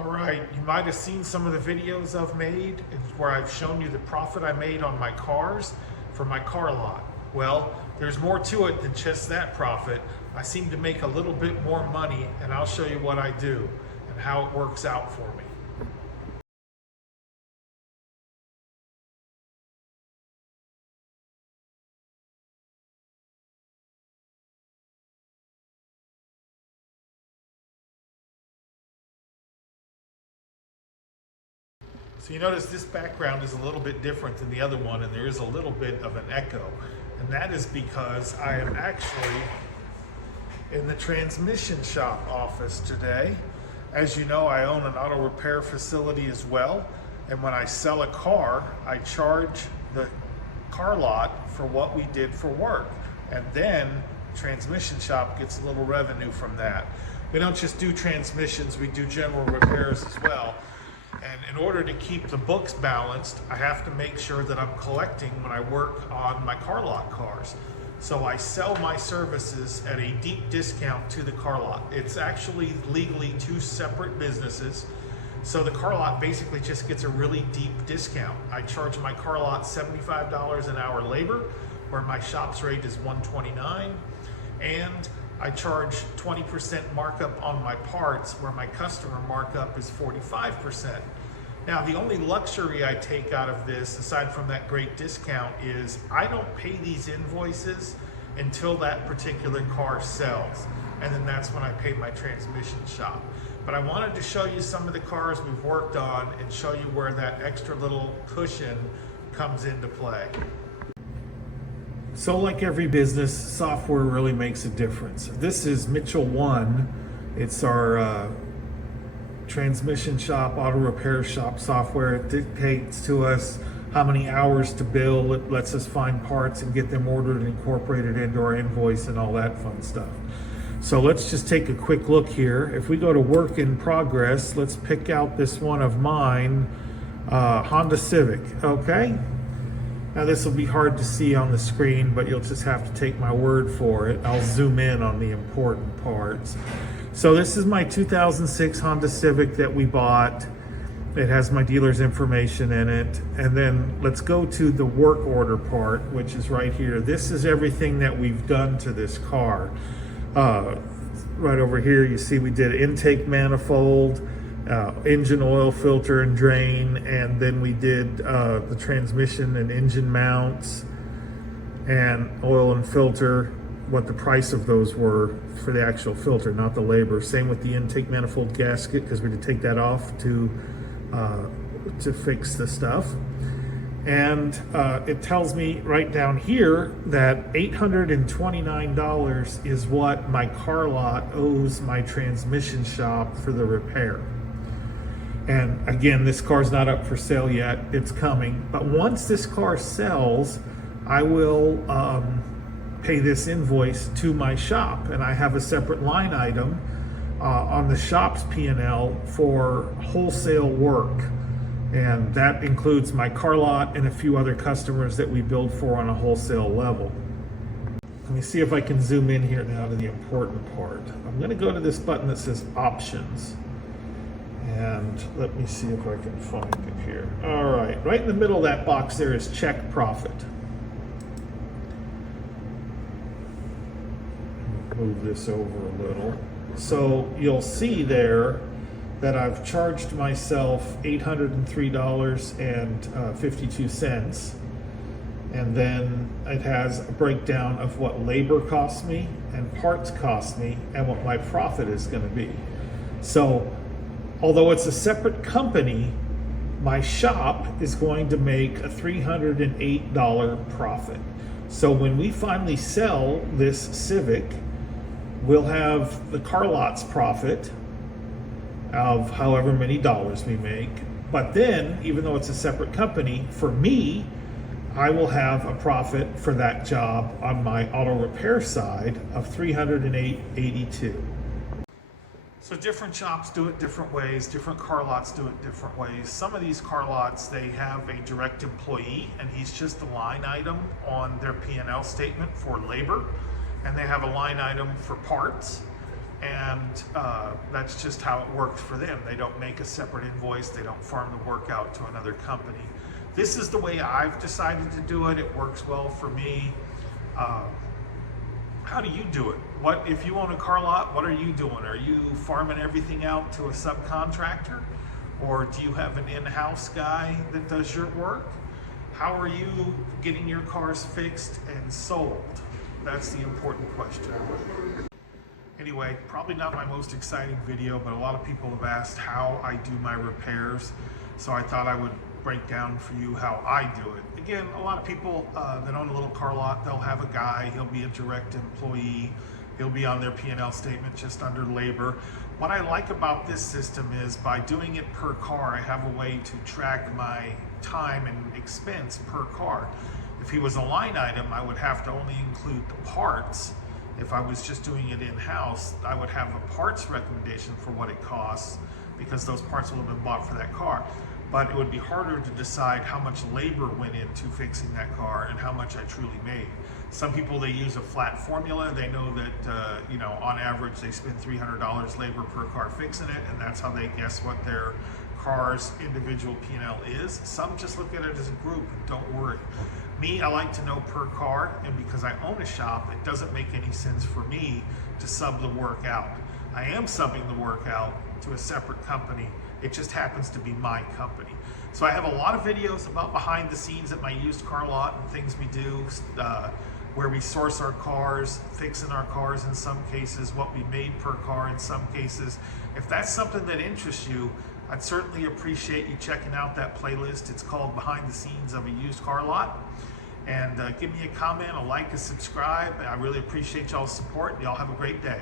All right, you might have seen some of the videos I've made where I've shown you the profit I made on my cars for my car lot. Well, there's more to it than just that profit. I seem to make a little bit more money, and I'll show you what I do and how it works out for me. So you notice this background is a little bit different than the other one, and there is a little bit of an echo. And that is because I am actually in the transmission shop office today. As you know, I own an auto repair facility as well. And when I sell a car, I charge the car lot for what we did for work. And then transmission shop gets a little revenue from that. We don't just do transmissions, we do general repairs as well. And in order to keep the books balanced, I have to make sure that I'm collecting when I work on my car lot cars. So I sell my services at a deep discount to the car lot. It's actually legally two separate businesses. So the car lot basically just gets a really deep discount. I charge my car lot $75 an hour labor, where my shop's rate is $129, and I charge 20% markup on my parts, where my customer markup is 45%. Now, the only luxury I take out of this, aside from that great discount, is I don't pay these invoices until that particular car sells. And then that's when I pay my transmission shop. But I wanted to show you some of the cars we've worked on and show you where that extra little cushion comes into play. So like every business, software really makes a difference. This is Mitchell 1. It's our transmission shop, auto repair shop software. It dictates to us how many hours to bill. It lets us find parts and get them ordered and incorporated into our invoice and all that fun stuff. So let's just take a quick look here. If we go to work in progress, let's pick out this one of mine, Honda Civic, okay? Now this will be hard to see on the screen, but you'll just have to take my word for it. I'll zoom in on the important parts. So this is my 2006 Honda Civic that we bought. It has my dealer's information in it. And then let's go to the work order part, which is right here. This is everything that we've done to this car. Right over here, you see we did intake manifold, engine oil filter and drain, and then we did the transmission and engine mounts and oil and filter, what the price of those were for the actual filter, not the labor. Same with the intake manifold gasket, because we had to take that off to fix the stuff. And it tells me right down here that $829 is what my car lot owes my transmission shop for the repair. And again, this car's not up for sale yet, it's coming. But once this car sells, I will pay this invoice to my shop. And I have a separate line item on the shop's P&L for wholesale work. And that includes my car lot and a few other customers that we build for on a wholesale level. Let me see if I can zoom in here now to the important part. I'm going to go to this button that says Options. And let me see if I can find it here. All right, right in the middle of that box there is check profit. Move this over a little. So you'll see there that I've charged myself $803.52. And then it has a breakdown of what labor costs me and parts cost me and what my profit is going to be. So although it's a separate company, my shop is going to make a $308 profit. So when we finally sell this Civic, we'll have the car lot's profit of however many dollars we make. But then, even though it's a separate company, for me, I will have a profit for that job on my auto repair side of $308.82. So different shops do it different ways, different car lots do it different ways. Some of these car lots, they have a direct employee and he's just a line item on their P&L statement for labor, and they have a line item for parts. and that's just how it works for them. They don't make a separate invoice. They don't farm the work out to another company. This is the way I've decided to do it. It works well for me. How do you do it? What if you own a car lot? What are you doing? Are you farming everything out to a subcontractor, or do you have an in-house guy that does your work? How are you getting your cars fixed and sold? That's the important question. Anyway, probably not my most exciting video, but a lot of people have asked how I do my repairs, so I thought I would break down for you how I do it. Again, a lot of people that own a little car lot, they'll have a guy, he'll be a direct employee, he'll be on their P&L statement just under labor. What I like about this system is by doing it per car, I have a way to track my time and expense per car. If he was a line item, I would have to only include the parts. If I was just doing it in-house, I would have a parts recommendation for what it costs, because those parts will have been bought for that car. But it would be harder to decide how much labor went into fixing that car and how much I truly made. Some people, they use a flat formula. They know that, you know, on average they spend $300 labor per car fixing it, and that's how they guess what their car's individual P&L is. Some just look at it as a group and don't worry. Me, I like to know per car, and because I own a shop, it doesn't make any sense for me to sub the work out. I am subbing the work out to a separate company. It just happens to be my company. So I have a lot of videos about behind the scenes at my used car lot and things we do, where we source our cars, fixing our cars in some cases, what we made per car in some cases. If that's something that interests you, I'd certainly appreciate you checking out that playlist. It's called Behind the Scenes of a Used Car Lot. And give me a comment, a like, a subscribe. I really appreciate y'all's support. Y'all have a great day.